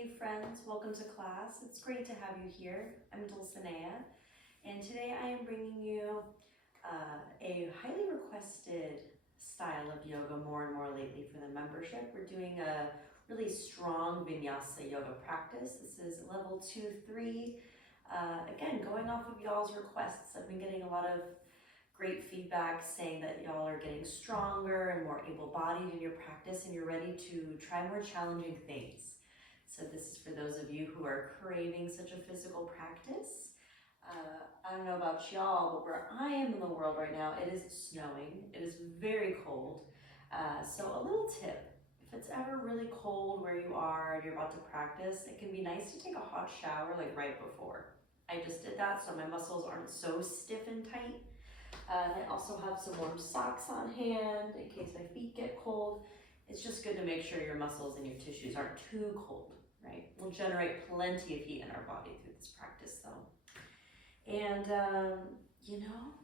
Hey friends, welcome to class. It's great to have you here. I'm Dulcinea, and today I am bringing you a highly requested style of yoga more and more lately for the membership. We're doing a really strong Vinyasa yoga practice. This is level 2-3. Again, going off of y'all's requests, I've been getting a lot of great feedback saying that y'all are getting stronger and more able-bodied in your practice and you're ready to try more challenging things. So this is for those of you who are craving such a physical practice. I don't know about y'all, but where I am in the world right now, it is snowing. It is very cold. So a little tip, if it's ever really cold where you are and you're about to practice, it can be nice to take a hot shower like right before. I just did that so my muscles aren't so stiff and tight. And I also have some warm socks on hand in case my feet get cold. It's just good to make sure your muscles and your tissues aren't too cold, right? We'll generate plenty of heat in our body through this practice though. And, you know,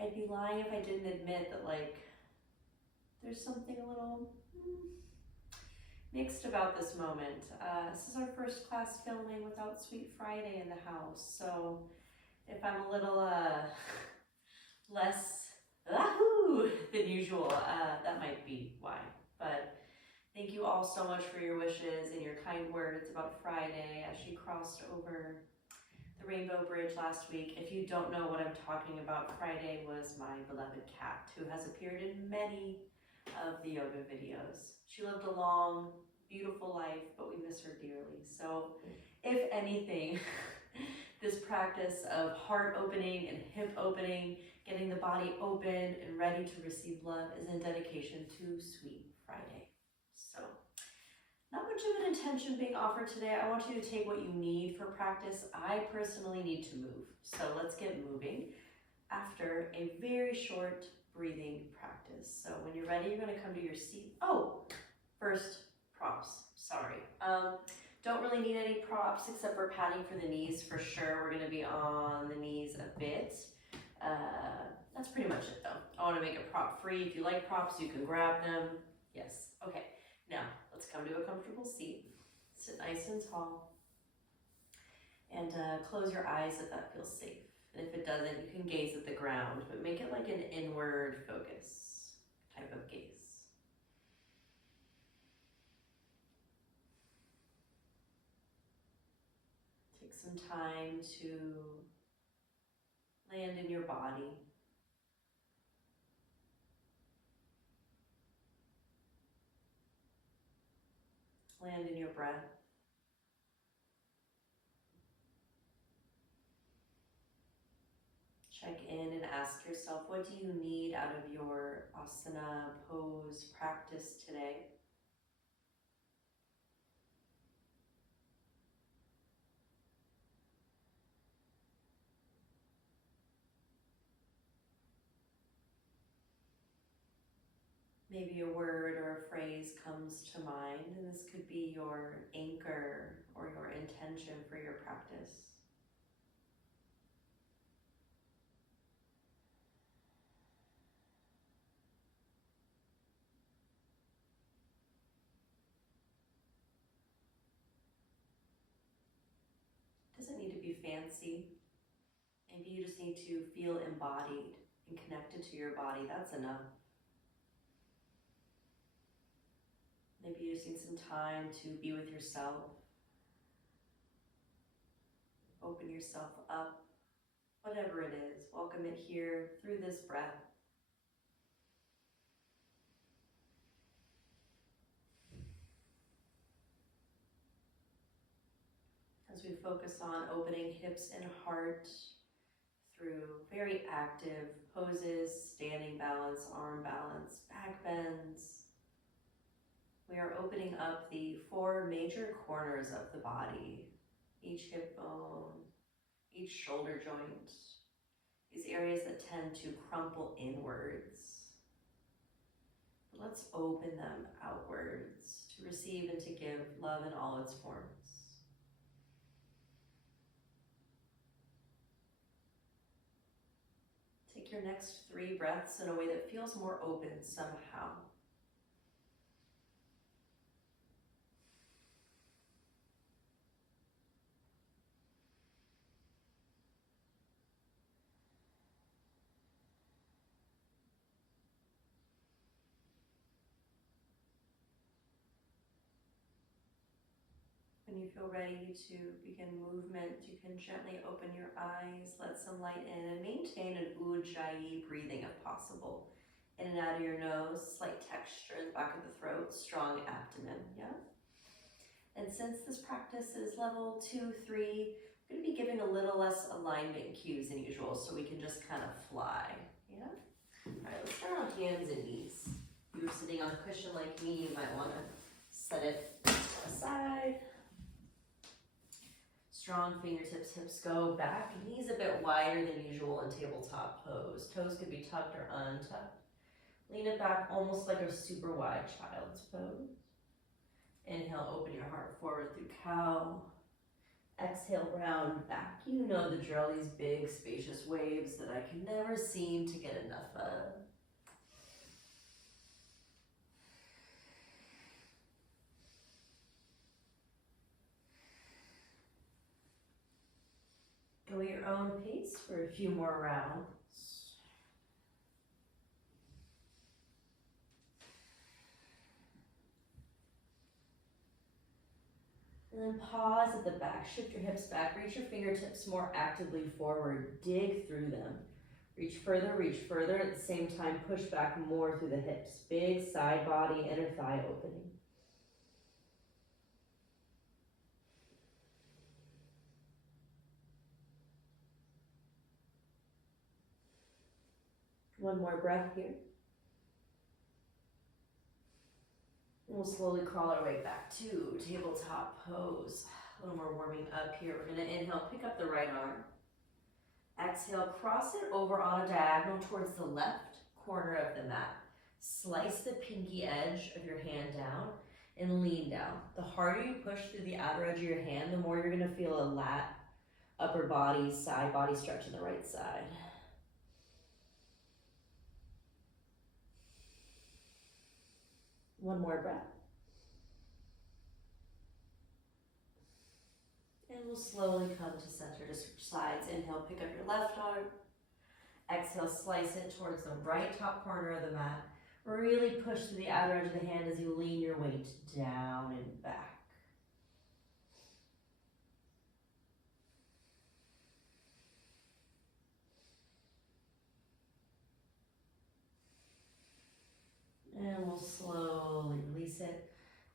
I'd be lying if I didn't admit that there's something a little mixed about this moment. This is our first class filming without Sweet Friday in the house, so if I'm a little less than usual, that might be why. But thank you all so much for your wishes and your kind words about Friday as she crossed over the Rainbow Bridge last week. If you don't know what I'm talking about, Friday was my beloved cat who has appeared in many of the yoga videos. She lived a long, beautiful life, but we miss her dearly. So if anything, this practice of heart opening and hip opening, getting the body open and ready to receive love is in dedication to Sweet Friday. So, not much of an intention being offered today. I want you to take what you need for practice. I personally need to move. So let's get moving after a very short breathing practice. So when you're ready, you're gonna come to your seat. Oh, first, props, sorry. Don't really need any props except for padding for the knees for sure. We're gonna be on the knees a bit. That's pretty much it though. I wanna make it prop free. If you like props, you can grab them. Yes, okay. Now, let's come to a comfortable seat. Sit nice and tall. And close your eyes if that feels safe. And if it doesn't, you can gaze at the ground, but make it like an inward focus type of gaze. Take some time to land in your body. Land in your breath. Check in and ask yourself, what do you need out of your asana pose practice today? Maybe a word or a phrase comes to mind, and this could be your anchor or your intention for your practice. It doesn't need to be fancy. Maybe you just need to feel embodied and connected to your body. That's enough. Maybe you just need some time to be with yourself. Open yourself up, whatever it is. Welcome it here through this breath. As we focus on opening hips and heart through very active poses, standing balance, arm balance, back bends. We are opening up the 4 major corners of the body, each hip bone, each shoulder joint, these areas that tend to crumple inwards. Let's open them outwards to receive and to give love in all its forms. Take your next 3 breaths in a way that feels more open somehow. When you feel ready to begin movement, you can gently open your eyes, let some light in, and maintain an ujjayi breathing if possible. In and out of your nose, slight texture in the back of the throat, strong abdomen, yeah? And since this practice is level 2, 3, I'm going to be giving a little less alignment cues than usual so we can just kind of fly, yeah? All right, let's start on hands and knees. If you're sitting on a cushion like me, you might want to set it aside. Strong fingertips, hips go back, knees a bit wider than usual in tabletop pose. Toes could be tucked or untucked. Lean it back almost like a super wide child's pose. Inhale, open your heart forward through cow. Exhale, round back. You know the drill, these big spacious waves that I can never seem to get enough of. Go at your own pace for a few more rounds. And then pause at the back, shift your hips back, reach your fingertips more actively forward, dig through them. Reach further, at the same time push back more through the hips. Big side body, inner thigh opening. One more breath here. And we'll slowly crawl our way back to tabletop pose. A little more warming up here. We're gonna inhale, pick up the right arm. Exhale, cross it over on a diagonal towards the left corner of the mat. Slice the pinky edge of your hand down and lean down. The harder you push through the outer edge of your hand, the more you're gonna feel a lat, upper body, side body stretch on the right side. One more breath. And we'll slowly come to center to switch sides. Inhale, pick up your left arm. Exhale, slice it towards the right top corner of the mat. Really push through the outer edge of the hand as you lean your weight down and back. And we'll slowly release it.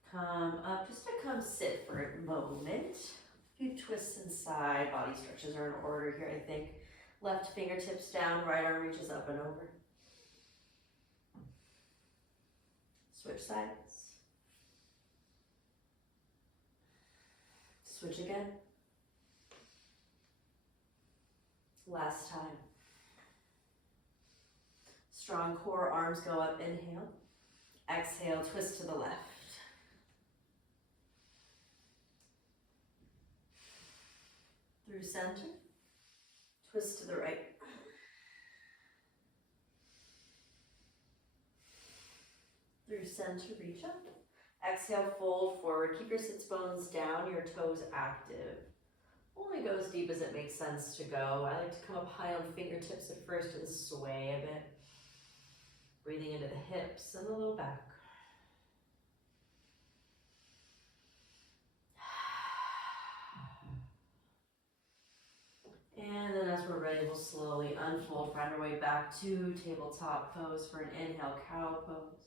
Come up, just to come sit for a moment. A few twists and side body stretches are in order here, I think. Left fingertips down, right arm reaches up and over. Switch sides. Switch again. Last time. Strong core, arms go up, inhale. Exhale, twist to the left. Through center. Twist to the right. Through center, reach up. Exhale, fold forward. Keep your sits bones down, your toes active. Only go as deep as it makes sense to go. I like to come up high on fingertips at first and sway a bit. Breathing into the hips and the low back. And then as we're ready, we'll slowly unfold, find our way back to tabletop pose for an inhale, cow pose.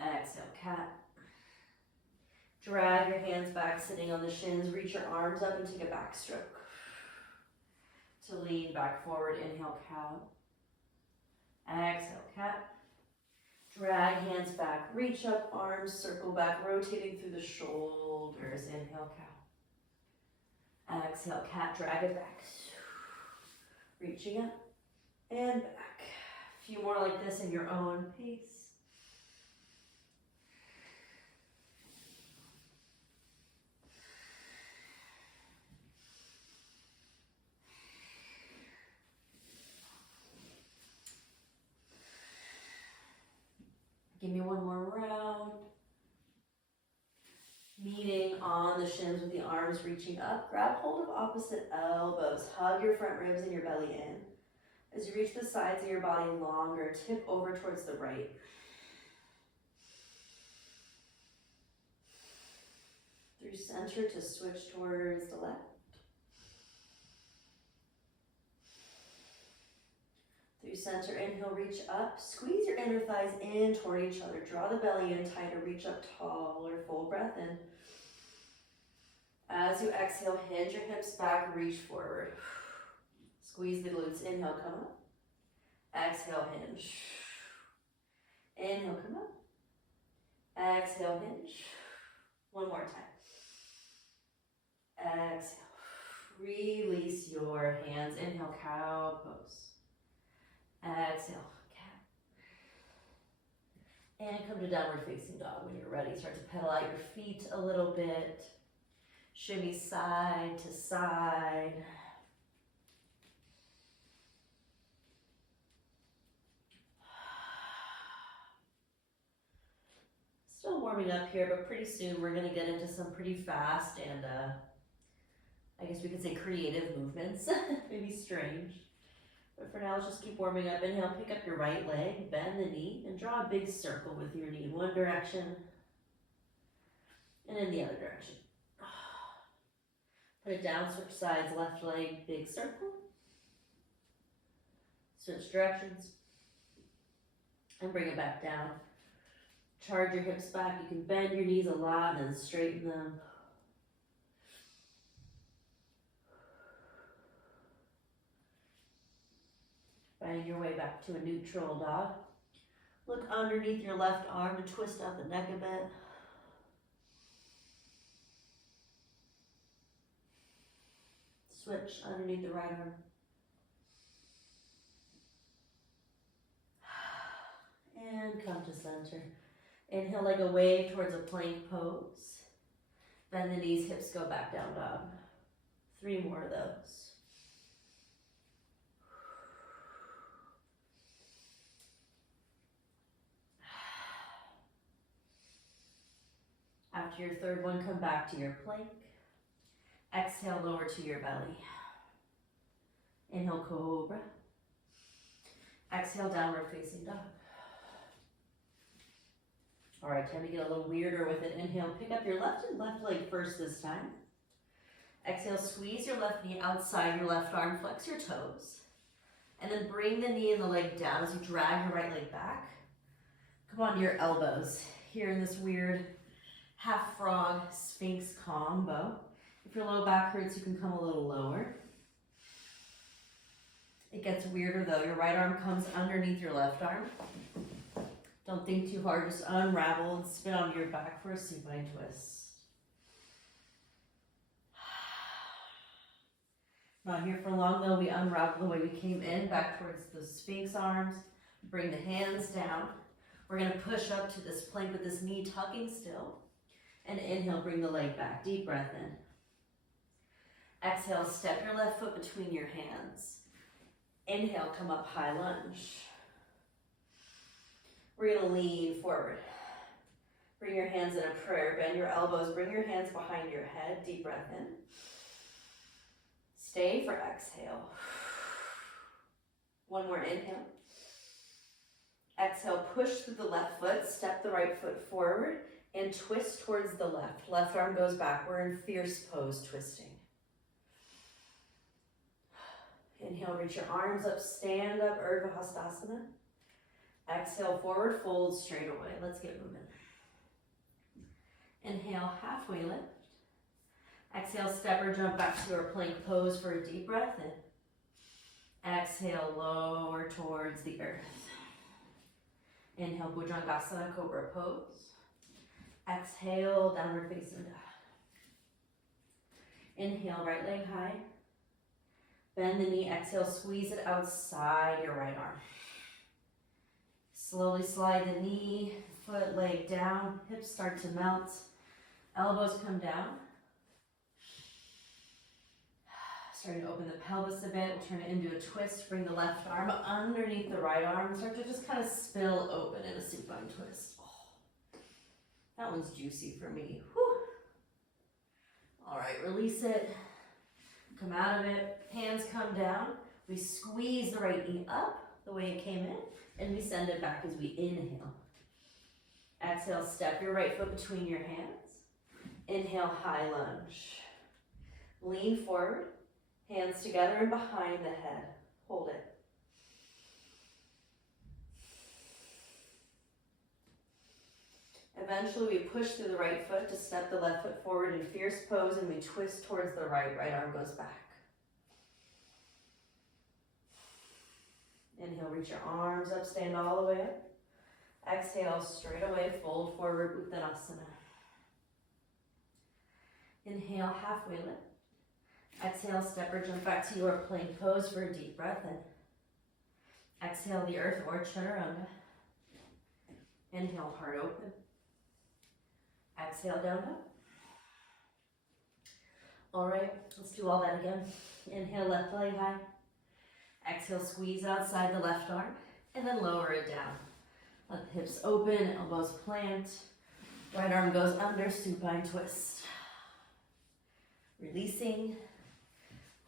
Exhale, cat. Drag your hands back, sitting on the shins. Reach your arms up and take a backstroke. To lean back forward, inhale, cow. Exhale, cat. Drag hands back, reach up, arms circle back, rotating through the shoulders. Inhale, cow. Exhale, cat, drag it back. Reaching up and back. A few more like this in your own pace. Give me one more round. Meeting on the shins with the arms reaching up. Grab hold of opposite elbows. Hug your front ribs and your belly in. As you reach the sides of your body longer, tip over towards the right. Through Through center to switch towards the left. Through center, inhale, reach up. Squeeze your inner thighs in toward each other. Draw the belly in tighter, reach up taller. Full breath in. As you exhale, hinge your hips back, reach forward. Squeeze the glutes, inhale, come up. Exhale, hinge. Inhale, come up. Exhale, hinge. One more time. Exhale. Release your hands. Inhale, cow pose. Exhale, cat. And come to downward facing dog when you're ready. Start to pedal out your feet a little bit. Shimmy side to side. Still warming up here, but pretty soon we're going to get into some pretty fast and I guess we could say creative movements. Maybe strange. But for now, let's just keep warming up. Inhale, pick up your right leg, bend the knee, and draw a big circle with your knee in one direction and in the other direction. Put it down, switch sides, left leg, big circle. Switch directions. And bring it back down. Charge your hips back. You can bend your knees a lot and then straighten them. Find your way back to a neutral dog. Look underneath your left arm and twist out the neck a bit. Switch underneath the right arm. And come to center. Inhale like a wave towards a plank pose. Bend the knees, hips go back down dog. 3 more of those. After your third one, come back to your plank. Exhale, lower to your belly. Inhale, cobra. Exhale, downward facing dog. All right, time to get a little weirder with it. Inhale, pick up your left leg first this time. Exhale, squeeze your left knee outside your left arm, flex your toes. And then bring the knee and the leg down as you drag your right leg back. Come on to your elbows here in this weird half frog sphinx combo. If your low back hurts, you can come a little lower. It gets weirder though. Your right arm comes underneath your left arm. Don't think too hard, just unravel and spin on your back for a supine twist. Not here for long though, we unravel the way we came in, back towards the sphinx arms. Bring the hands down. We're gonna push up to this plank with this knee tucking still. And inhale, bring the leg back, deep breath in. Exhale, step your left foot between your hands. Inhale, come up, high lunge. We're gonna lean forward. Bring your hands in a prayer, bend your elbows, bring your hands behind your head, deep breath in. Stay for exhale. One more inhale. Exhale, push through the left foot, step the right foot forward, and twist towards the left. Left arm goes back. We're in fierce pose, twisting. Inhale, reach your arms up, stand up, Urdhva Hastasana. Exhale, forward fold, straight away. Let's get moving. Inhale, halfway lift. Exhale, step or jump back to our plank pose for a deep breath in. Exhale, lower towards the earth. Inhale, Bhujangasana, cobra pose. Exhale, downward facing dog. Inhale, right leg high. Bend the knee, exhale, squeeze it outside your right arm. Slowly slide the knee, foot, leg down, hips start to melt, elbows come down. Starting to open the pelvis a bit, we'll turn it into a twist, bring the left arm underneath the right arm, start to just kind of spill open in a supine twist. Oh, that one's juicy for me. Whew. All right, release it, come out of it, hands come down, we squeeze the right knee up the way it came in, and we send it back as we inhale. Exhale, step your right foot between your hands. Inhale, high lunge. Lean forward, hands together and behind the head. Hold it. Eventually we push through the right foot to step the left foot forward in fierce pose, and we twist towards the right. Right arm goes back. Inhale, reach your arms up, stand all the way up. Exhale, straight away, fold forward, Uttanasana. Inhale, halfway lift. Exhale, step or jump back to your plank pose for a deep breath in. Exhale, the earth or chaturanga. Inhale, heart open. Exhale, down dog. All right, let's do all that again. Inhale, left leg high. Exhale, squeeze outside the left arm, and then lower it down. Let the hips open, elbows plant. Right arm goes under, supine twist. Releasing.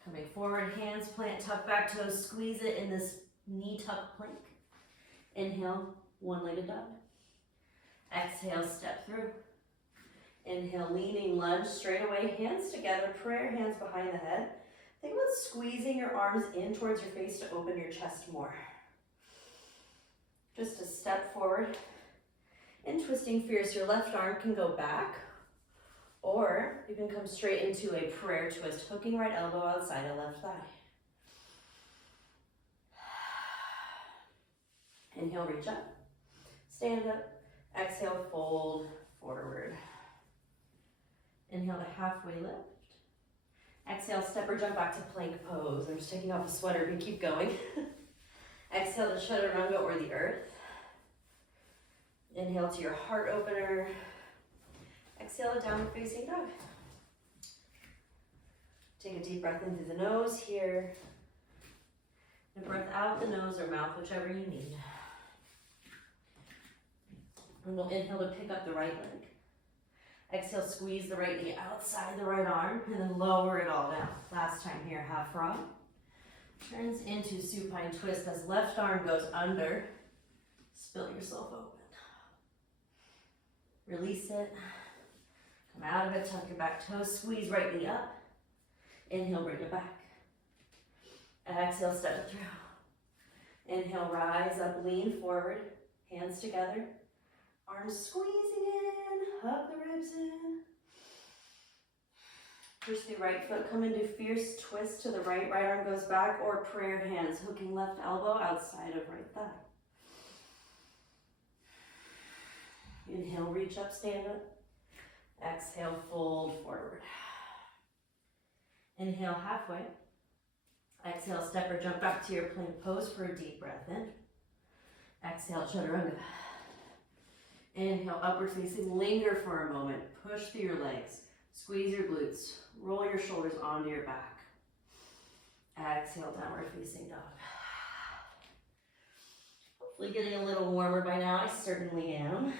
Coming forward, hands plant, tuck back toes, squeeze it in this knee tuck plank. Inhale, one-legged dog. Exhale, step through. Inhale, leaning lunge, straight away, hands together, prayer hands behind the head. Think about squeezing your arms in towards your face to open your chest more. Just a step forward. In twisting fierce, your left arm can go back, or you can come straight into a prayer twist, hooking right elbow outside of left thigh. Inhale, reach up, stand up. Exhale, fold forward. Inhale to halfway lift. Exhale, step or jump back to plank pose. I'm just taking off a sweater, but keep going. Exhale to chaturanga or the earth. Inhale to your heart opener. Exhale to downward facing dog. Take a deep breath in through the nose here. And breath out the nose or mouth, whichever you need. And we'll inhale to pick up the right leg. Exhale, squeeze the right knee outside the right arm, and then lower it all down. Last time here, half frog. Turns into supine twist as left arm goes under. Spill yourself open. Release it. Come out of it, tuck your back toes, squeeze right knee up. Inhale, bring it back. Exhale, step it through. Inhale, rise up, lean forward, hands together. Arms squeezing in, hug the ribs in. Push the right foot, come into fierce twist to the right. Right arm goes back, or prayer hands, hooking left elbow outside of right thigh. Inhale, reach up, stand up. Exhale, fold forward. Inhale, halfway. Exhale, step or jump back to your plank pose for a deep breath in. Exhale, chaturanga. Inhale, upward facing, linger for a moment. Push through your legs. Squeeze your glutes. Roll your shoulders onto your back. Exhale, downward facing dog. Hopefully getting a little warmer by now. I certainly am.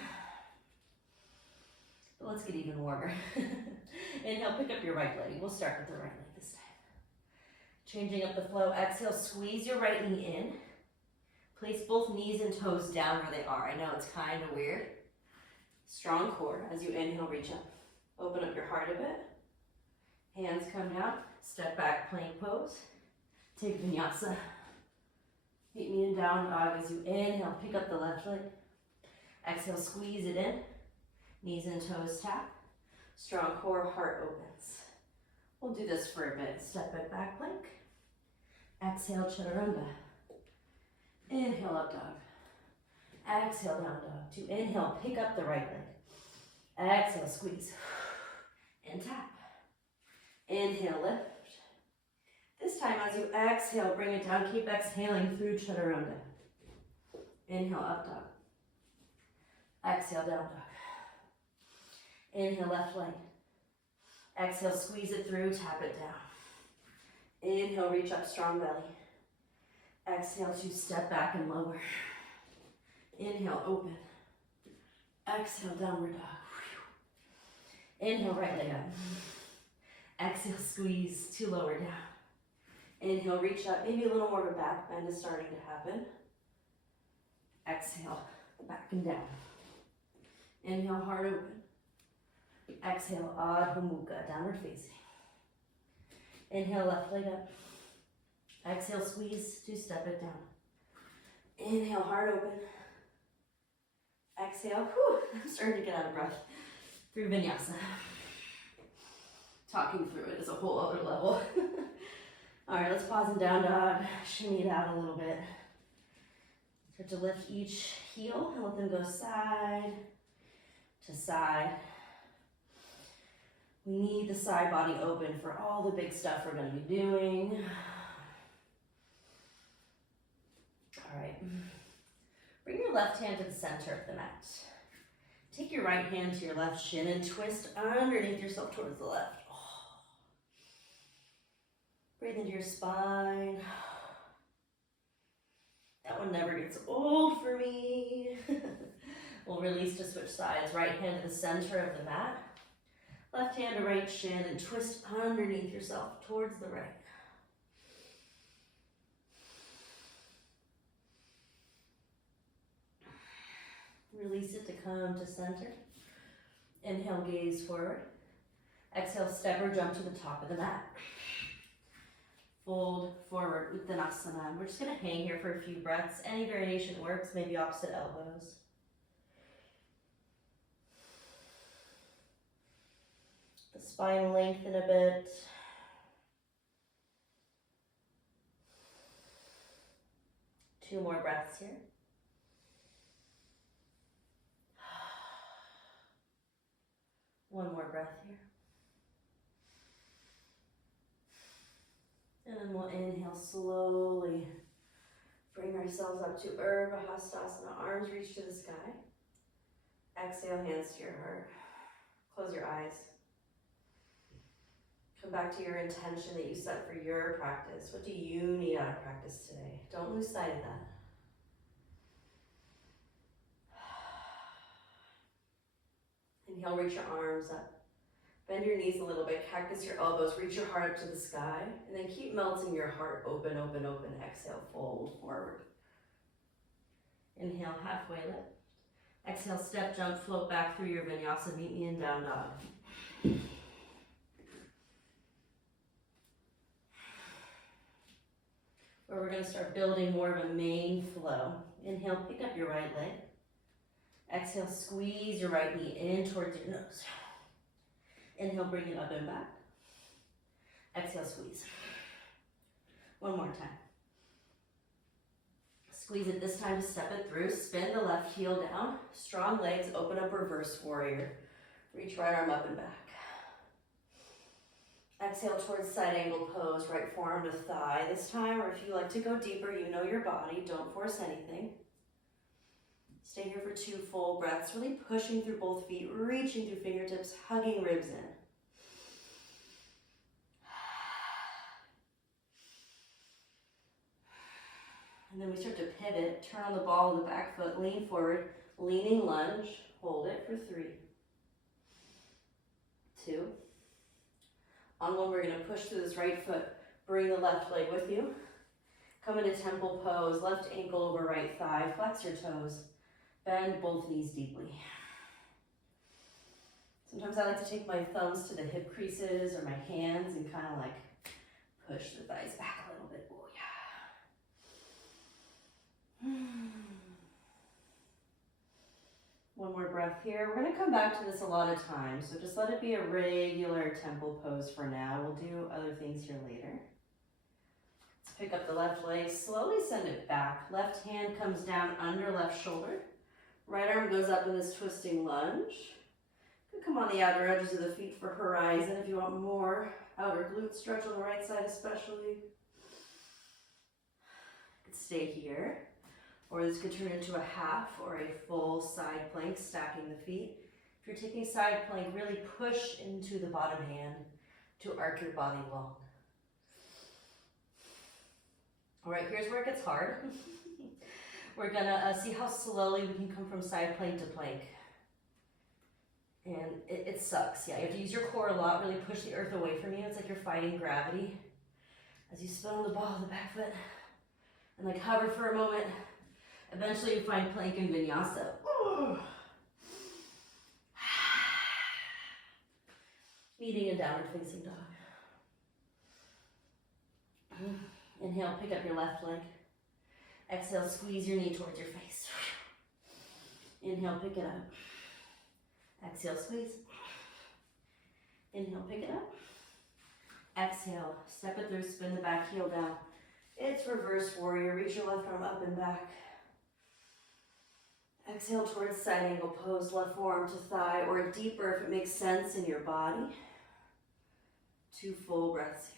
But let's get even warmer. Inhale, pick up your right leg. We'll start with the right leg this time. Changing up the flow. Exhale, squeeze your right knee in. Place both knees and toes down where they are. I know it's kind of weird. Strong core. As you inhale, reach up. Open up your heart a bit. Hands come down. Step back, plank pose. Take Vinyasa. Feet knee and down dog. As you inhale, pick up the left leg. Exhale, squeeze it in. Knees and toes tap. Strong core, heart opens. We'll do this for a bit. Step it back, plank. Exhale, chaturanga. Inhale, up dog. Exhale, down dog. To inhale, pick up the right leg. Exhale, squeeze. And tap. Inhale, lift. This time, as you exhale, bring it down. Keep exhaling through chaturanga. Inhale, up dog. Exhale, down dog. Inhale, left leg. Exhale, squeeze it through, tap it down. Inhale, reach up, strong belly. Exhale to step back and lower. Inhale, open. Exhale, downward dog. Inhale, right leg up. Exhale, squeeze to lower down. Inhale, reach up. Maybe a little more of a back bend is starting to happen. Exhale, back and down. Inhale, heart open. Exhale, Adho Mukha, downward facing. Inhale, left leg up. Exhale, squeeze, two-step it down. Inhale, heart open. Exhale, whew, I'm starting to get out of breath through Vinyasa. Talking through it is a whole other level. All right, let's pause in down dog. Shimmy it out a little bit. Start to lift each heel and let them go side to side. We need the side body open for all the big stuff we're going to be doing. All right. Bring your left hand to the center of the mat. Take your right hand to your left shin and twist underneath yourself towards the left. Breathe into your spine. That one never gets old for me. We'll release to switch sides. Right hand to the center of the mat. Left hand to right shin and twist underneath yourself towards the right. Release it to come to center. Inhale, gaze forward. Exhale, step or jump to the top of the mat. Fold forward, Uttanasana. We're just gonna hang here for a few breaths. Any variation works, maybe opposite elbows. The spine lengthen a bit. Two more breaths here. One more breath here. And then we'll inhale slowly. Bring ourselves up to Urdhva Hastasana. Arms reach to the sky. Exhale, hands to your heart. Close your eyes. Come back to your intention that you set for your practice. What do you need out of practice today? Don't lose sight of that. Inhale, reach your arms up. Bend your knees a little bit, cactus your elbows, reach your heart up to the sky, and then keep melting your heart open, open, open. Exhale, fold forward. Inhale, halfway lift. Exhale, step, jump, float back through your vinyasa. Meet me in down dog. Where we're gonna start building more of a main flow. Inhale, pick up your right leg. Exhale, squeeze your right knee in towards your nose. Inhale, bring it up and back. Exhale, squeeze. One more time. Squeeze it this time to step it through. Spin the left heel down. Strong legs, open up reverse warrior. Reach right arm up and back. Exhale towards side angle pose, right forearm to thigh this time, or if you like to go deeper, you know your body, don't force anything. Stay here for 2 full breaths, really pushing through both feet, reaching through fingertips, hugging ribs in. And then we start to pivot, turn on the ball of the back foot, lean forward, leaning lunge, hold it for 3, 2. On one, we're gonna push through this right foot, bring the left leg with you. Come into temple pose, left ankle over right thigh, flex your toes. Bend both knees deeply. Sometimes I like to take my thumbs to the hip creases or my hands and kind of like push the thighs back a little bit. Oh yeah. One more breath here. We're gonna come back to this a lot of times, so just let it be a regular temple pose for now. We'll do other things here later. Let's pick up the left leg, slowly send it back. Left hand comes down under left shoulder. Right arm goes up in this twisting lunge. You can come on the outer edges of the feet for horizon if you want more outer glute stretch on the right side especially. You could stay here, or this could turn into a half or a full side plank, stacking the feet. If you're taking side plank, really push into the bottom hand to arc your body long. All right, here's where it gets hard. We're gonna see how slowly we can come from side plank to plank. And it sucks, yeah. You have to use your core a lot, really push the earth away from you. It's like you're fighting gravity. As you spin on the ball of the back foot and like hover for a moment, eventually you find plank and vinyasa. Meeting in downward facing dog. Inhale, pick up your left leg. Exhale, squeeze your knee towards your face. Inhale, pick it up. Exhale, squeeze. Inhale, pick it up. Exhale, step it through, spin the back heel down. It's reverse warrior. Reach your left arm up and back. Exhale towards side angle pose, left forearm to thigh, or deeper if it makes sense in your body. 2 full breaths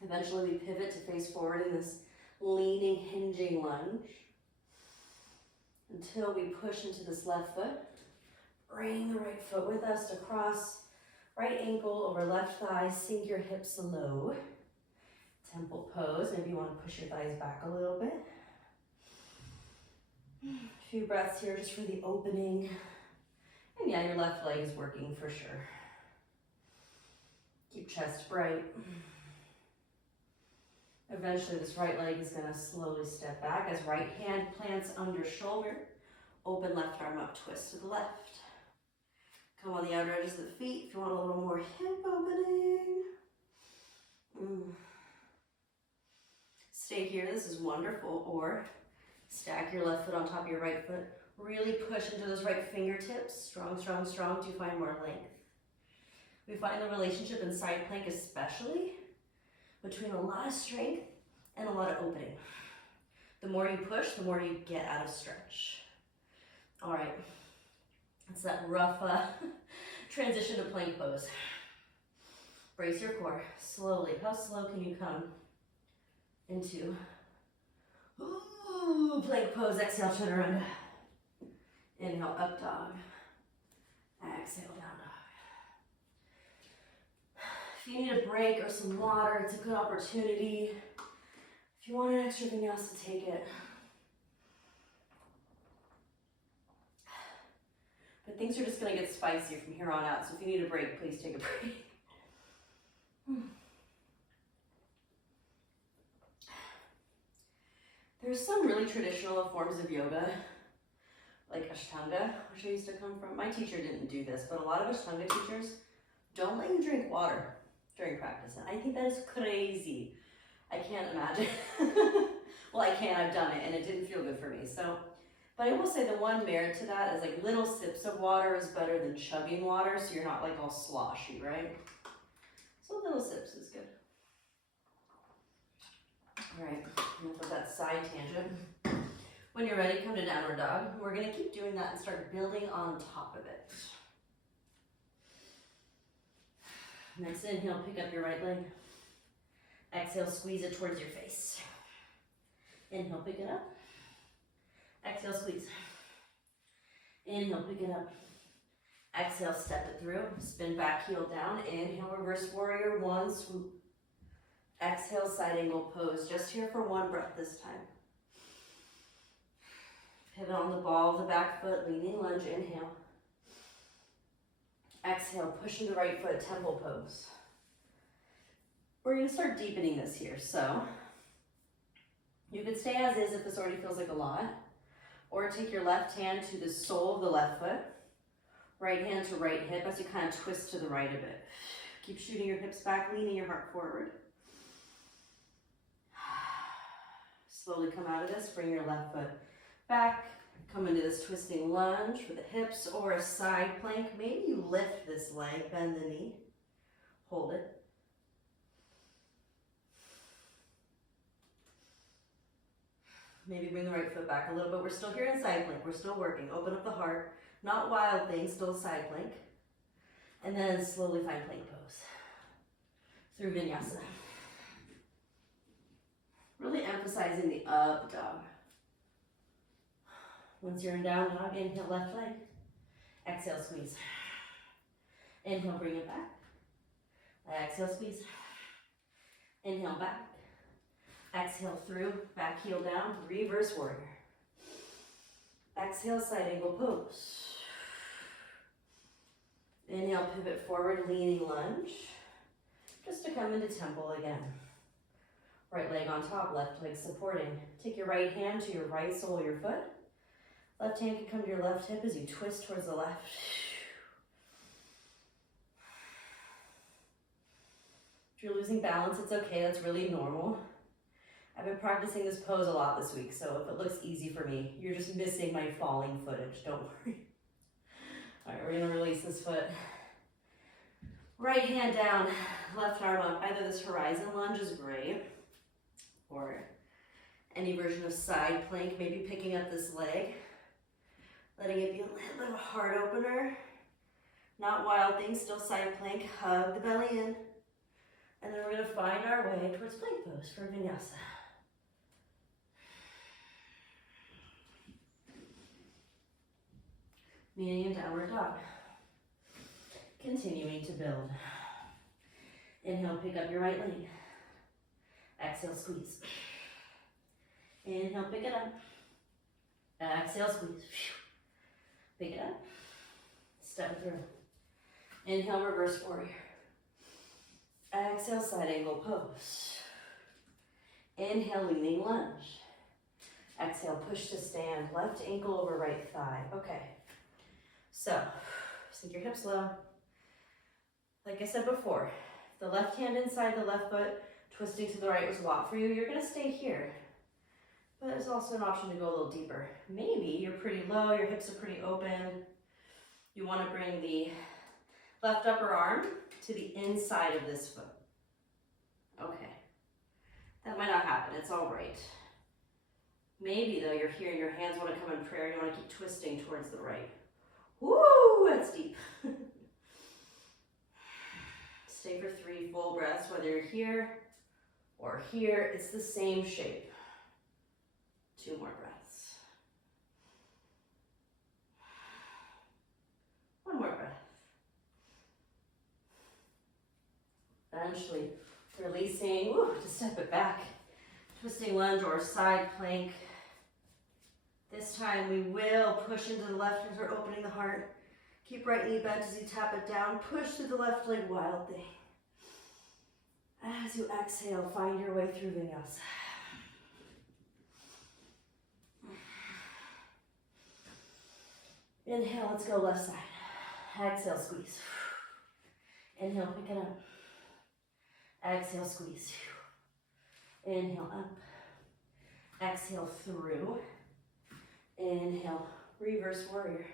here. Eventually we pivot to face forward in this leaning, hinging lunge until we push into this left foot. Bring the right foot with us to cross right ankle over left thigh, sink your hips low. Temple pose, maybe you want to push your thighs back a little bit. A few breaths here just for the opening. And yeah, your left leg is working for sure. Keep chest bright. Eventually this right leg is going to slowly step back as right hand plants under shoulder. Open left arm up, twist to the left. Come on the outer edges of the feet if you want a little more hip opening. Stay here, this is wonderful. Or stack your left foot on top of your right foot. Really push into those right fingertips. Strong, strong, strong to find more length. We find the relationship in side plank especially between a lot of strength and a lot of opening. The more you push, the more you get out of stretch. All right, it's that rough transition to plank pose. Brace your core, slowly. How slow can you come into plank pose? Exhale, chaturanga. Inhale, up dog. Exhale, down dog. If you need a break or some water, it's a good opportunity. If you want an extra vinyasa, take it. But things are just going to get spicy from here on out, so if you need a break, please take a break. There's some really traditional forms of yoga, like Ashtanga, which I used to come from. My teacher didn't do this, but a lot of Ashtanga teachers don't let you drink water during practice. And I think that is crazy. I can't imagine. Well, I can, I've done it, and it didn't feel good for me. So, but I will say the one merit to that is like little sips of water is better than chugging water, so you're not like all sloshy, right? So little sips is good. All right, enough of that side tangent. When you're ready, come to downward dog. We're gonna keep doing that and start building on top of it. Next inhale, pick up your right leg. Exhale, squeeze it towards your face. Inhale, pick it up. Exhale, squeeze. Inhale, pick it up. Exhale, step it through. Spin back, heel down. Inhale, reverse warrior, 1 swoop. Exhale, side angle pose. Just here for 1 breath this time. Pivot on the ball of the back foot, leaning lunge, inhale. Exhale, push into right foot, temple pose. We're gonna start deepening this here, so you could stay as is if this already feels like a lot, or take your left hand to the sole of the left foot, right hand to right hip as you kind of twist to the right a bit. Keep shooting your hips back, leaning your heart forward. Slowly come out of this, bring your left foot back, come into this twisting lunge for the hips or a side plank. Maybe you lift this leg, bend the knee, hold it. Maybe bring the right foot back a little bit. We're still here in side plank. We're still working. Open up the heart. Not wild thing, still side plank. And then slowly find plank pose through Vinyasa. Really emphasizing the up dog. Once you're in down dog, inhale left leg. Exhale, squeeze. Inhale, bring it back. Exhale, squeeze. Inhale, back. Exhale through, back heel down, reverse warrior. Exhale, side angle pose. Inhale, pivot forward, leaning lunge. Just to come into temple again. Right leg on top, left leg supporting. Take your right hand to your right sole of your foot. Left hand can come to your left hip as you twist towards the left. If you're losing balance, it's okay, that's really normal. I've been practicing this pose a lot this week, so if it looks easy for me, you're just missing my falling footage, don't worry. All right, we're gonna release this foot. Right hand down, left arm up. Either this horizon lunge is great, or any version of side plank, maybe picking up this leg, letting it be a little bit of a heart opener. Not wild things, still side plank, hug the belly in. And then we're gonna find our way towards plank pose for Vinyasa. Meaning in downward dog. Continuing to build. Inhale, pick up your right leg. Exhale, squeeze. Inhale, pick it up. Exhale, squeeze. Pick it up. Step through. Inhale, reverse warrior. Exhale, side angle pose. Inhale, leaning lunge. Exhale, push to stand. Left ankle over right thigh. Okay. So, sink your hips low. Like I said before, the left hand inside the left foot, twisting to the right was a lot for you. You're gonna stay here. But there's also an option to go a little deeper. Maybe you're pretty low, your hips are pretty open. You wanna bring the left upper arm to the inside of this foot. Okay. That might not happen, it's all right. Maybe though, you're here and your hands wanna come in prayer, you wanna keep twisting towards the right. Woo, that's deep. Stay for 3 full breaths, whether you're here or here, it's the same shape. 2 more breaths. 1 more breath. Eventually releasing, to step it back. Twisting lunge or side plank. This time we will push into the left as we're opening the heart. Keep right knee bent as you tap it down. Push to the left leg, wild thing. As you exhale, find your way through Vinyasa. Inhale, let's go left side. Exhale, squeeze. Inhale, pick it up. Exhale, squeeze. Inhale, up. Exhale, through. Inhale, reverse warrior.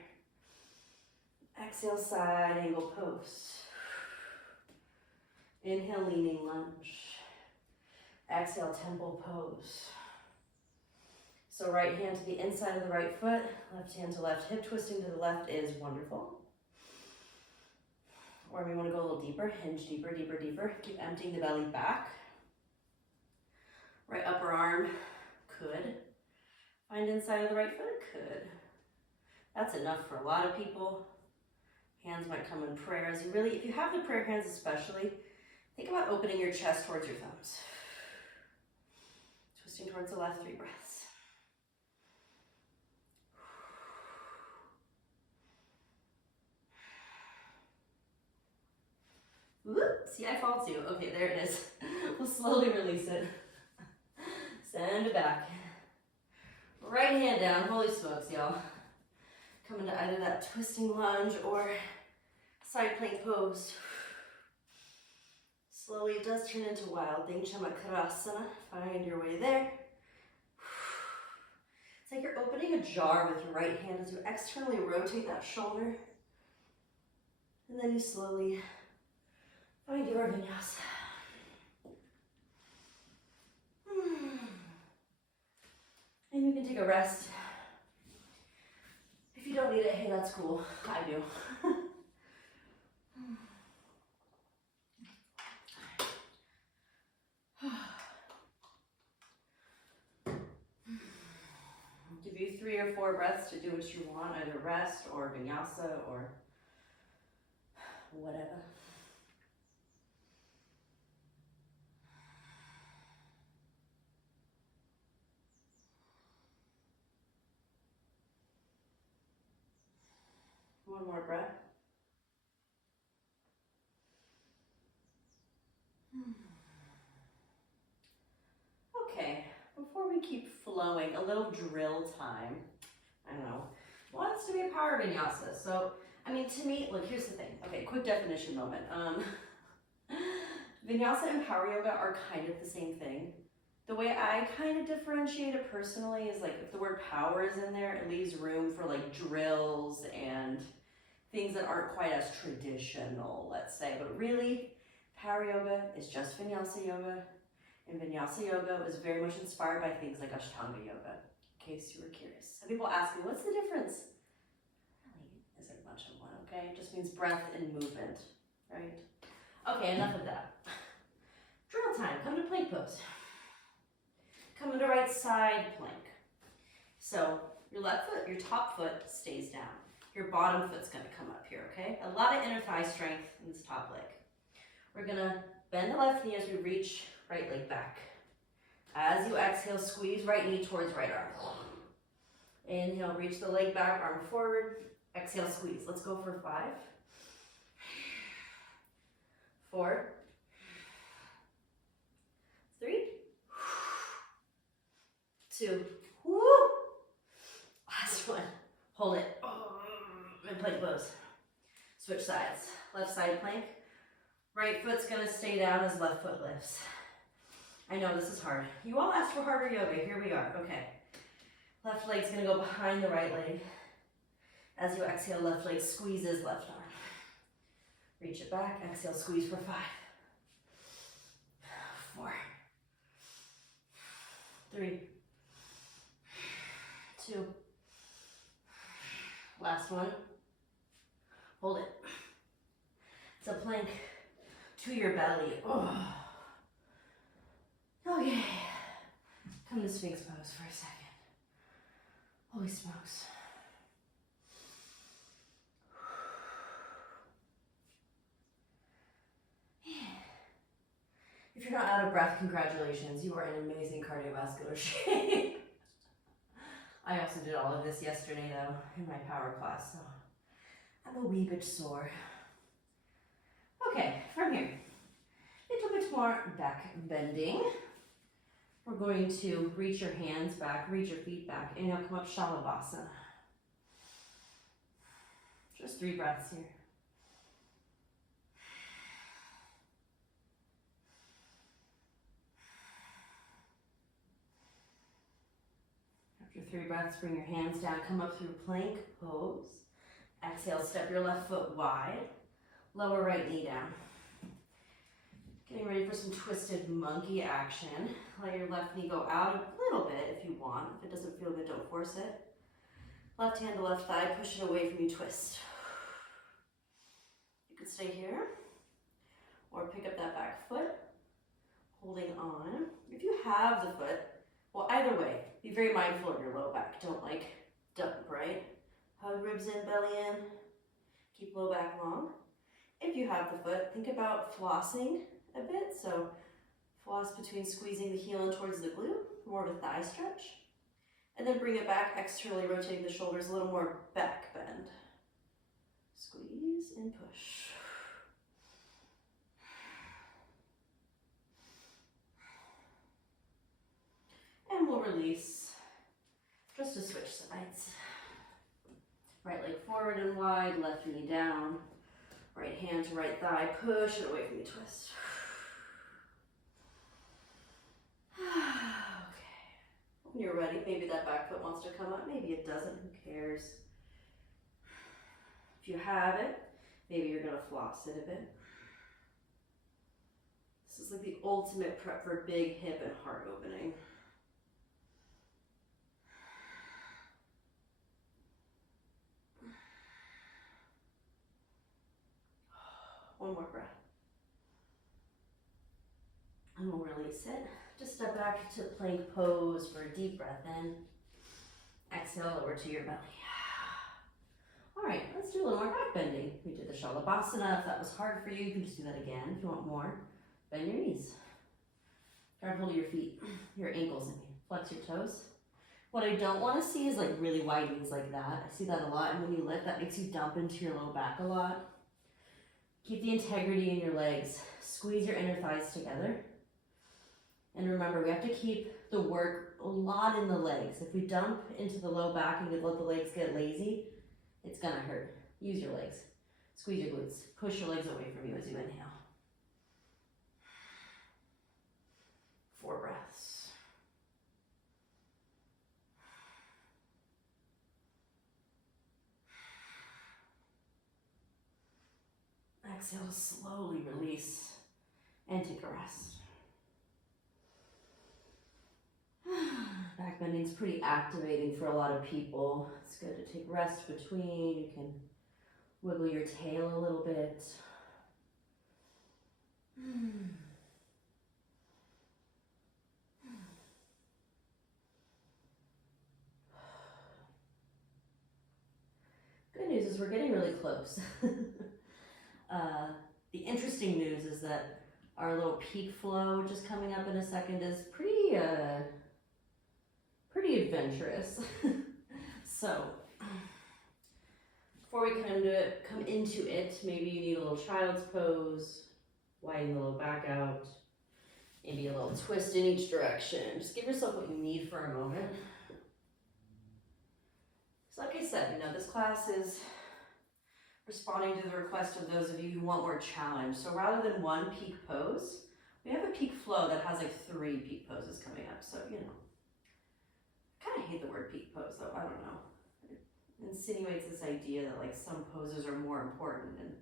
Exhale, side angle pose. Inhale, leaning lunge. Exhale, temple pose. So right hand to the inside of the right foot, left hand to left hip, twisting to the left is wonderful. Or we want to go a little deeper, hinge deeper, deeper, deeper. Keep emptying the belly back. Right upper arm, could. Find inside of the right foot, could. That's enough for a lot of people. Hands might come in prayer as you really, if you have the prayer hands especially, think about opening your chest towards your thumbs. Twisting towards the left, 3 breaths. Whoop, see, I fall too. Okay, there it is. We'll slowly release it. Send it back. Right hand down, holy smokes, y'all. Come into either that twisting lunge or side plank pose. Slowly, it does turn into wild thing, Chamakrasana. Find your way there. It's like you're opening a jar with your right hand as you externally rotate that shoulder. And then you slowly find your Vinyasa. And you can take a rest. If you don't need it, hey, that's cool. I do. Give you 3 or 4 breaths to do what you want, either rest or Vinyasa or whatever. One more breath. we keep flowing, a little drill time. I don't know, wants to be a power vinyasa. So, I mean, to me, look, here's the thing. Okay, quick definition moment. Vinyasa and power yoga are kind of the same thing. The way I kind of differentiate it personally is like if the word power is in there, it leaves room for like drills and things that aren't quite as traditional, let's say. But really, power yoga is just vinyasa yoga. And vinyasa yoga was very much inspired by things like Ashtanga yoga, in case you were curious. Some people ask me, what's the difference? Really isn't much of one, okay? It just means breath and movement, right? Okay, enough of that. Drill time, come to plank pose. Come to right side plank. So your left foot, your top foot stays down. Your bottom foot's gonna come up here, okay? A lot of inner thigh strength in this top leg. We're gonna bend the left knee as we reach right leg back. As you exhale, squeeze right knee towards right arm. Inhale, reach the leg back, arm forward. Exhale, squeeze. Let's go for 5, 4, 3, 2, woo! Last one. Hold it. And plank pose. Switch sides. Left side plank. Right foot's gonna stay down as left foot lifts. I know this is hard. You all asked for harder yoga. Here we are. Okay. Left leg's gonna go behind the right leg. As you exhale, left leg squeezes left arm. Reach it back. Exhale, squeeze for 5, 4, 3, 2. Last one. Hold it. It's a plank to your belly. Oh. Okay. Come to Sphinx pose for a second. Holy smokes. If you're not out of breath, congratulations. You are in amazing cardiovascular shape. I also did all of this yesterday though, in my power class, so I'm a wee bit sore. Okay, from here, a little bit more back bending. We're going to reach your hands back, reach your feet back. Inhale, come up, Shalabhasana. Just 3 breaths here. After 3 breaths, bring your hands down, come up through plank pose. Exhale, step your left foot wide. Lower right knee down. Getting ready for some twisted monkey action. Let your left knee go out a little bit if you want. If it doesn't feel good, don't force it. Left hand to left thigh, push it away from you, twist. You could stay here or pick up that back foot, holding on. If you have the foot, well, either way, be very mindful of your low back. Don't like dump, right? Hug ribs in, belly in. Keep low back long. If you have the foot, think about flossing a bit. So floss between squeezing the heel in towards the glute, more of a thigh stretch. And then bring it back, externally rotating the shoulders, a little more back bend. Squeeze and push. And we'll release just to switch sides. Right leg forward and wide, left knee down. Right hand to right thigh, push it away from the twist. Okay. When you're ready, maybe that back foot wants to come up, maybe it doesn't, who cares? If you have it, maybe you're gonna floss it a bit. This is like the ultimate prep for big hip and heart opening. One more breath. And we'll release it. Just step back to plank pose for a deep breath in. Exhale over to your belly. All right, let's do a little more back bending. We did the Shalabhasana. If that was hard for you, you can just do that again. If you want more, bend your knees. Grab hold of your feet, your ankles, and flex your toes. What I don't want to see is like really wide knees like that. I see that a lot, and when you lift, that makes you dump into your low back a lot. Keep the integrity in your legs. Squeeze your inner thighs together. And remember, we have to keep the work a lot in the legs. If we dump into the low back and let the legs get lazy, it's gonna hurt. Use your legs. Squeeze your glutes. Push your legs away from you as you inhale. 4 breaths. Exhale to slowly release and take a rest. Back bending is pretty activating for a lot of people. It's good to take rest between. You can wiggle your tail a little bit. Good news is we're getting really close. The interesting news is that our little peak flow, which is coming up in a second, is pretty adventurous. So, before we come into it, maybe you need a little child's pose, widen the low back out, maybe a little twist in each direction. Just give yourself what you need for a moment. So like I said, this class is responding to the request of those of you who want more challenge. So rather than one peak pose, we have a peak flow that has like 3 peak poses coming up. So, I kind of hate the word peak pose though, I don't know. It insinuates this idea that like some poses are more important, and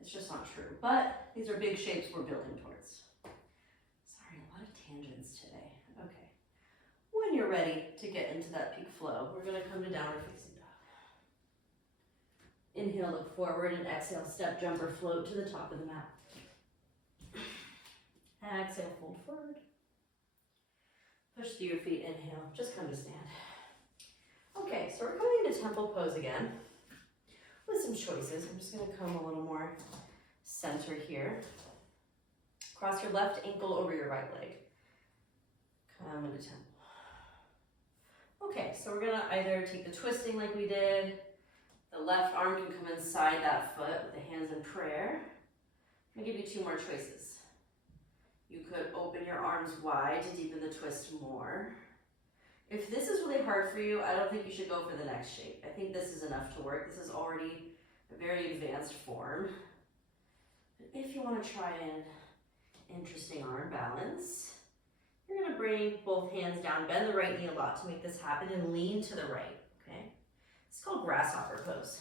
it's just not true. But these are big shapes we're building towards. Sorry, a lot of tangents today. Okay. When you're ready to get into that peak flow, we're gonna come to downward facing dog. Inhale, look forward, and exhale, step, jump, or float to the top of the mat. Exhale, fold forward. Push through your feet, inhale, just come to stand. Okay, so we're coming into temple pose again with some choices. I'm just gonna come a little more center here. Cross your left ankle over your right leg. Come into temple. Okay, so we're gonna either take the twisting like we did. The left arm can come inside that foot with the hands in prayer. I'm gonna give you 2 more choices. You could open your arms wide to deepen the twist more. If this is really hard for you, I don't think you should go for the next shape. I think this is enough to work. This is already a very advanced form. But if you want to try an interesting arm balance, you're going to bring both hands down, bend the right knee a lot to make this happen, and lean to the right, okay? It's called grasshopper pose.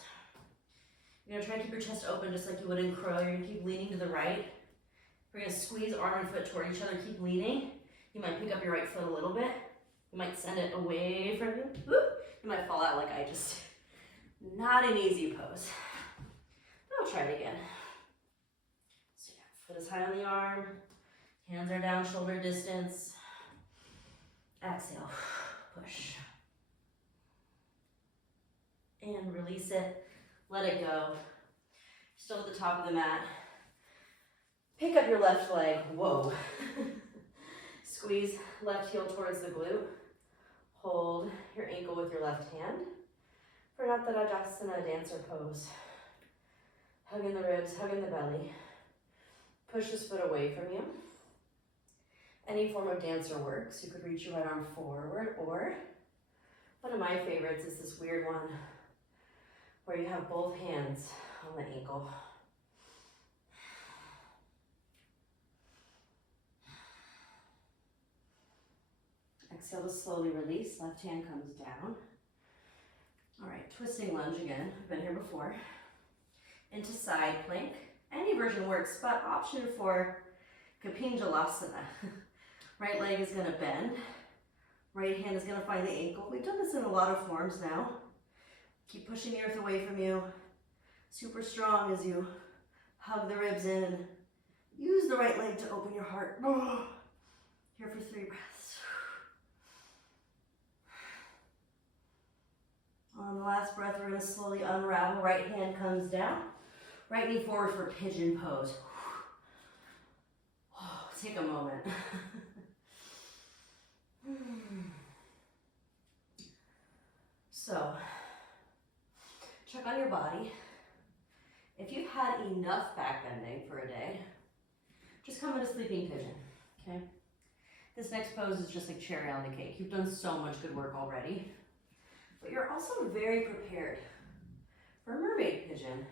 You're going to try and keep your chest open just like you would in crow. You're going to keep leaning to the right. We're going to squeeze arm and foot toward each other, keep leaning. You might pick up your right foot a little bit. You might send it away from you. Whoop. You might fall out like I just. Not an easy pose. But I'll try it again. So yeah, foot is high on the arm. Hands are down, shoulder distance. Exhale, push. And release it, let it go. Still at the top of the mat. Pick up your left leg, whoa. Squeeze left heel towards the glute. Hold your ankle with your left hand. For asana dancer pose. Hug in the ribs, hug in the belly. Push this foot away from you. Any form of dancer works. You could reach your right arm forward, or one of my favorites is this weird one where you have both hands on the ankle. Exhale to slowly release, left hand comes down. All right, twisting lunge again, I've been here before. Into side plank. Any version works, but option for Kapinjalasana. Right leg is gonna bend. Right hand is gonna find the ankle. We've done this in a lot of forms now. Keep pushing the earth away from you. Super strong as you hug the ribs in. Use the right leg to open your heart. Here for 3 breaths. On the last breath, we're going to slowly unravel. Right hand comes down. Right knee forward for pigeon pose. Take a moment. So, check on your body. If you've had enough back bending for a day, just come into sleeping pigeon, okay? This next pose is just like cherry on the cake. You've done so much good work already, but you're also very prepared for mermaid pigeon.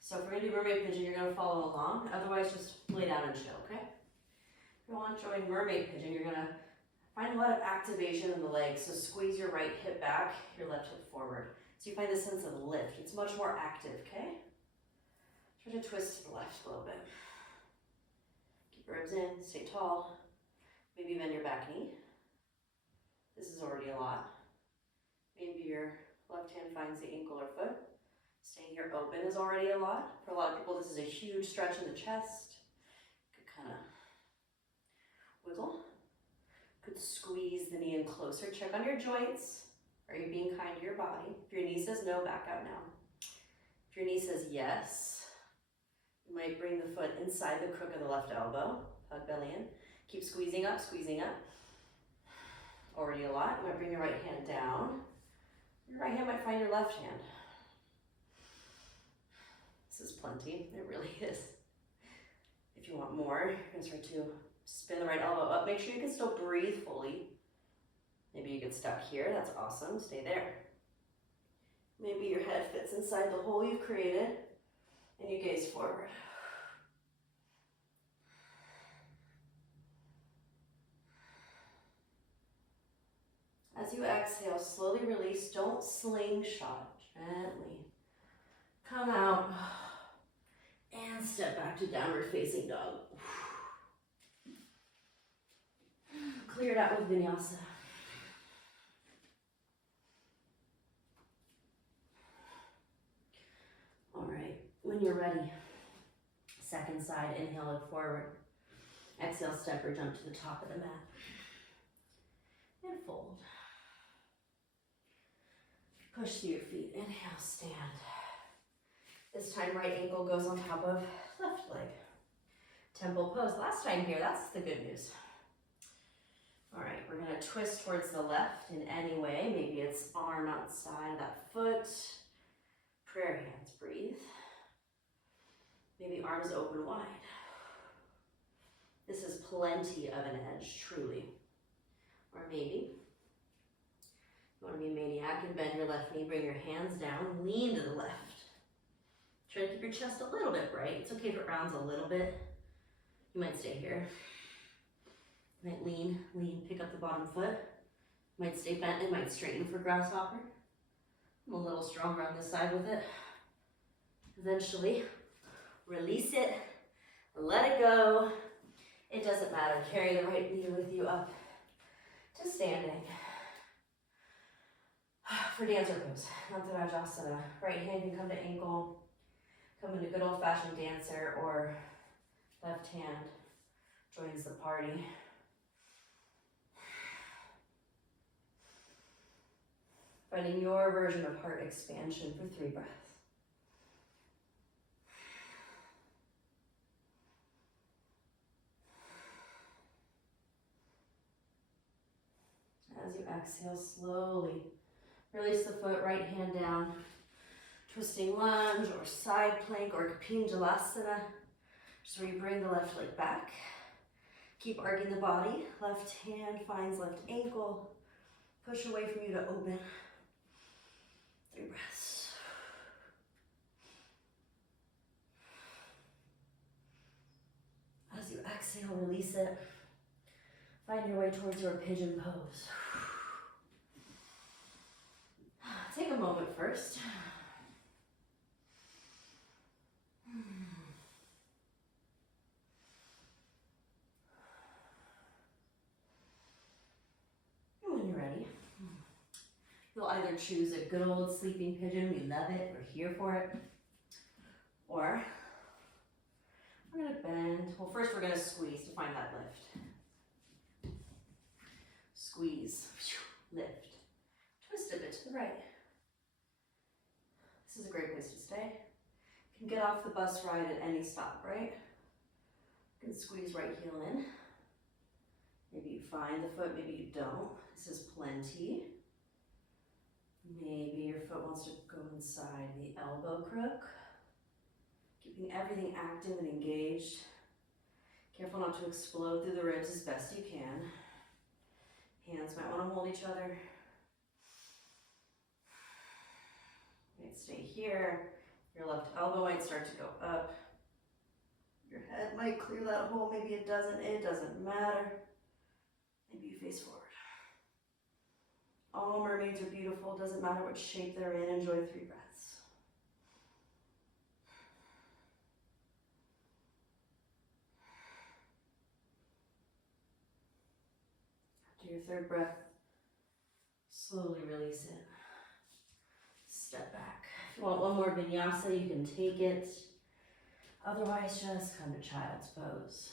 So if we're gonna do mermaid pigeon, you're gonna follow along. Otherwise, just lay down and chill, okay? If you want to join mermaid pigeon, you're gonna find a lot of activation in the legs. So squeeze your right hip back, your left hip forward. So you find a sense of lift. It's much more active, okay? Try to twist to the left a little bit. Keep your ribs in, stay tall. Maybe bend your back knee. This is already a lot. Maybe your left hand finds the ankle or foot. Staying here open is already a lot. For a lot of people, this is a huge stretch in the chest. Could kind of wiggle. Could squeeze the knee in closer. Check on your joints. Are you being kind to your body? If your knee says no, back out now. If your knee says yes, you might bring the foot inside the crook of the left elbow. Hug belly in. Keep squeezing up, squeezing up. Already a lot. You might bring your right hand down. Your right hand might find your left hand. This is plenty, it really is. If you want more, you're gonna start to spin the right elbow up. Make sure you can still breathe fully. Maybe you get stuck here, that's awesome, stay there. Maybe your head fits inside the hole you've created and you gaze forward. As you exhale, slowly release, don't slingshot, gently. Come out and step back to downward facing dog. Clear it out with Vinyasa. All right, when you're ready, second side, inhale, look forward. Exhale, step or jump to the top of the mat. And fold. Push through your feet, inhale, stand. This time, right ankle goes on top of left leg. Temple pose. Last time here, that's the good news. All right, we're gonna twist towards the left in any way. Maybe it's arm outside of that foot. Prayer hands, breathe. Maybe arms open wide. This is plenty of an edge, truly. Or maybe you wanna be a maniac and bend your left knee, bring your hands down, lean to the left. Try to keep your chest a little bit bright. It's okay if it rounds a little bit. You might stay here. You might lean, pick up the bottom foot. Might stay bent, it might straighten for grasshopper. I'm a little stronger on this side with it. Eventually, release it, let it go. It doesn't matter, carry the right knee with you up to standing. For dancer pose, asana. Right hand can come to ankle. Come into good old-fashioned dancer, or left hand joins the party. Finding your version of heart expansion for 3 breaths. As you exhale, slowly release the foot, right hand down. Twisting lunge or side plank or Kapinjalasana. Just where you bring the left leg back. Keep arcing the body. Left hand finds left ankle. Push away from you to open. 3 breaths. As you exhale, release it. Find your way towards your pigeon pose. Take a moment first. When you're ready, you'll either choose a good old sleeping pigeon, we love it, we're here for it, or we're gonna bend. Well, first we're gonna squeeze to find that lift. Squeeze, lift, twist a bit to the right. This is a great place to stay. You can get off the bus ride at any stop, right? You can squeeze right heel in. Maybe you find the foot, maybe you don't. This is plenty. Maybe your foot wants to go inside the elbow crook. Keeping everything active and engaged. Careful not to explode through the ribs as best you can. Hands might want to hold each other. Might stay here. Your left elbow might start to go up. Your head might clear that hole. Maybe it doesn't. It doesn't matter. Maybe you face forward. All mermaids are beautiful. Doesn't matter what shape they're in. Enjoy 3 breaths. After your 3rd breath, slowly release it. Step back. If you want one more vinyasa, you can take it. Otherwise, just come to child's pose.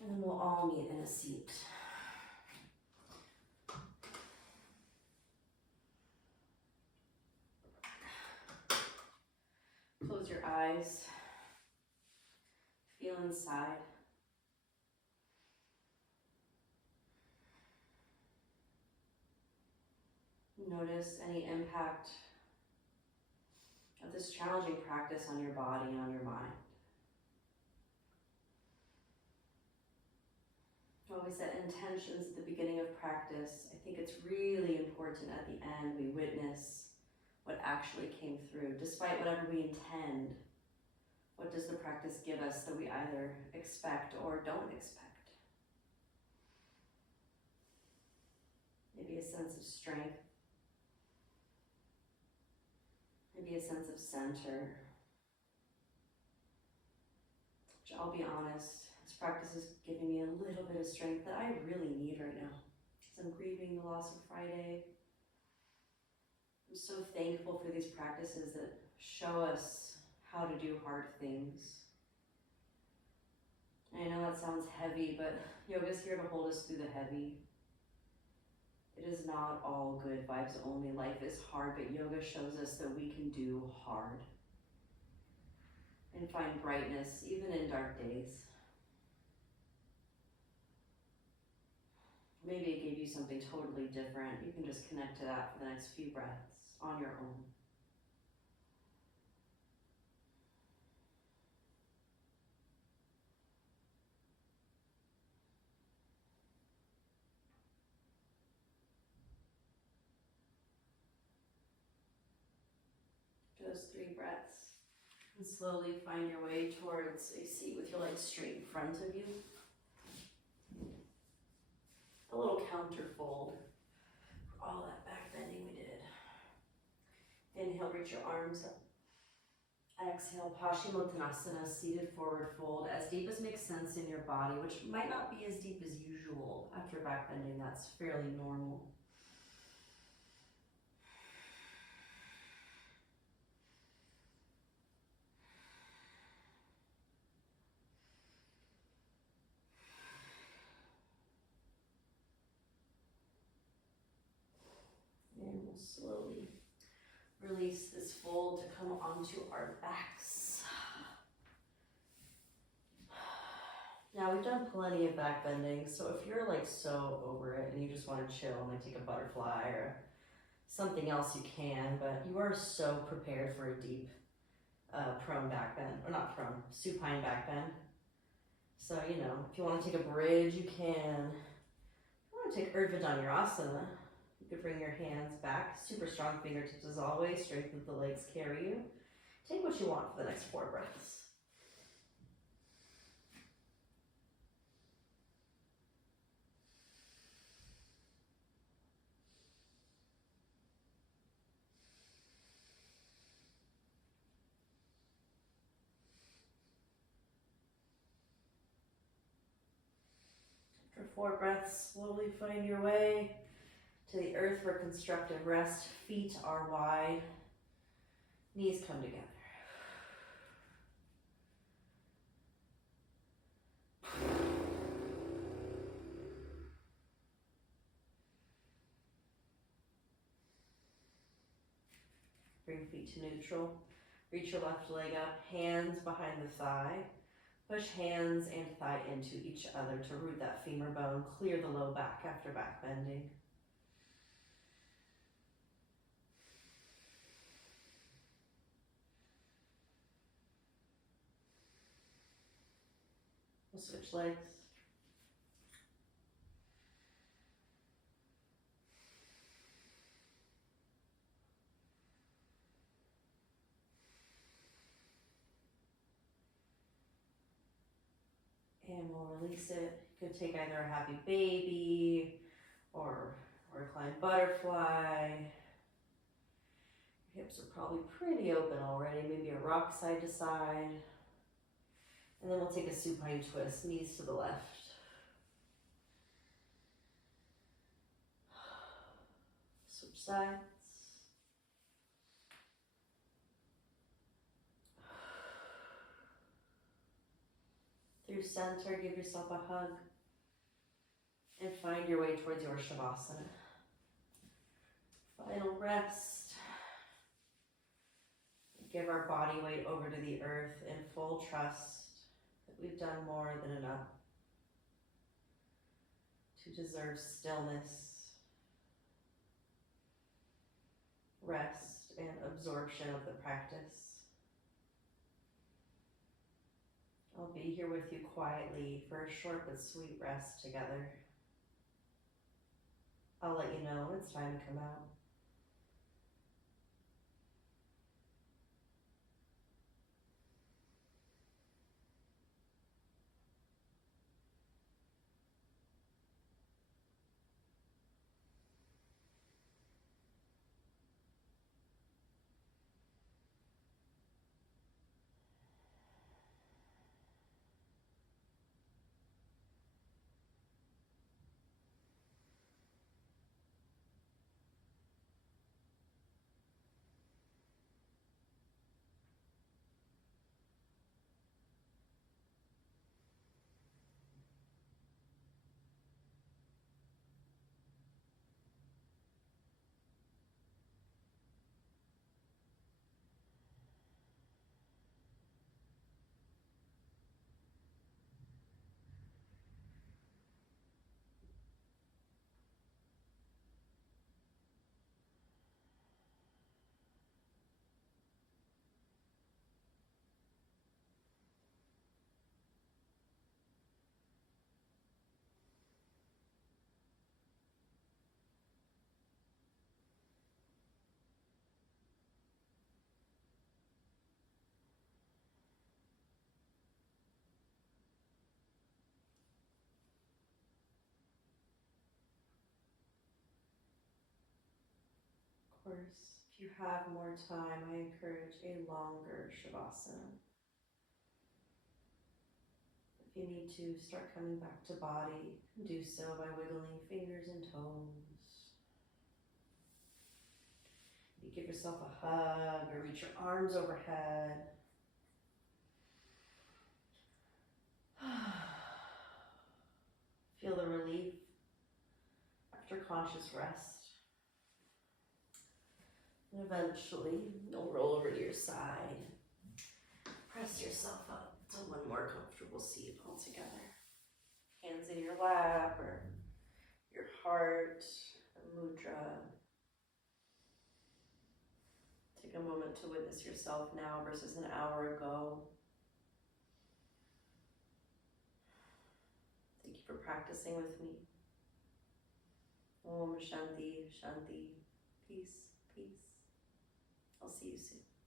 And then we'll all meet in a seat. Close your eyes. Feel inside. Notice any impact of this challenging practice on your body and on your mind. We always set intentions at the beginning of practice. I think it's really important at the end we witness what actually came through. Despite whatever we intend, what does the practice give us that we either expect or don't expect? Maybe a sense of strength. Maybe a sense of center. Which, I'll be honest, this practice is giving me a little bit of strength that I really need right now. As I'm grieving the loss of Friday. I'm so thankful for these practices that show us how to do hard things. I know that sounds heavy, but yoga's here to hold us through the heavy. It is not all good vibes only. Life is hard, but yoga shows us that we can do hard and find brightness even in dark days. Maybe it gave you something totally different. You can just connect to that for the next few breaths on your own. Those 3 breaths. And slowly find your way towards a seat with your legs straight in front of you. A little counter fold for all that back bending we did. Inhale, reach your arms up. Exhale, Paschimottanasana, seated forward fold, as deep as makes sense in your body, which might not be as deep as usual after back bending. That's fairly normal. And we'll slowly release this fold to come onto our backs. Now we've done plenty of back bending, so if you're like so over it and you just want to chill and like take a butterfly or something else, you can, but you are so prepared for a deep prone back bend, or not prone, supine back bend. So, you know, if you want to take a bridge, you can. If you want to take Urdhva Dhanurasana, you could bring your hands back, super strong fingertips as always, strength that the legs carry you. Take what you want for the next 4 breaths. After 4 breaths, slowly find your way to the earth for constructive rest. Feet are wide, knees come together. Bring feet to neutral. Reach your left leg up, hands behind the thigh. Push hands and thigh into each other to root that femur bone. Clear the low back after back bending. We'll switch legs. And we'll release it. You could take either a happy baby or reclined butterfly. Your hips are probably pretty open already. Maybe a rock side to side. And then we'll take a supine twist, knees to the left. Switch sides. Through center, give yourself a hug. And find your way towards your Shavasana. Final rest. Give our body weight over to the earth in full trust that we've done more than enough to deserve stillness, rest, and absorption of the practice. I'll be here with you quietly for a short but sweet rest together. I'll let you know when it's time to come out. Of course, if you have more time, I encourage a longer Shavasana. If you need to start coming back to body, do so by wiggling fingers and toes. You give yourself a hug or reach your arms overhead. Feel the relief after conscious rest. And eventually, you'll roll over to your side. Press yourself up to one more comfortable seat altogether. Hands in your lap or your heart, a mudra. Take a moment to witness yourself now versus an hour ago. Thank you for practicing with me. Om Shanti, Shanti, peace, peace. I'll see you soon.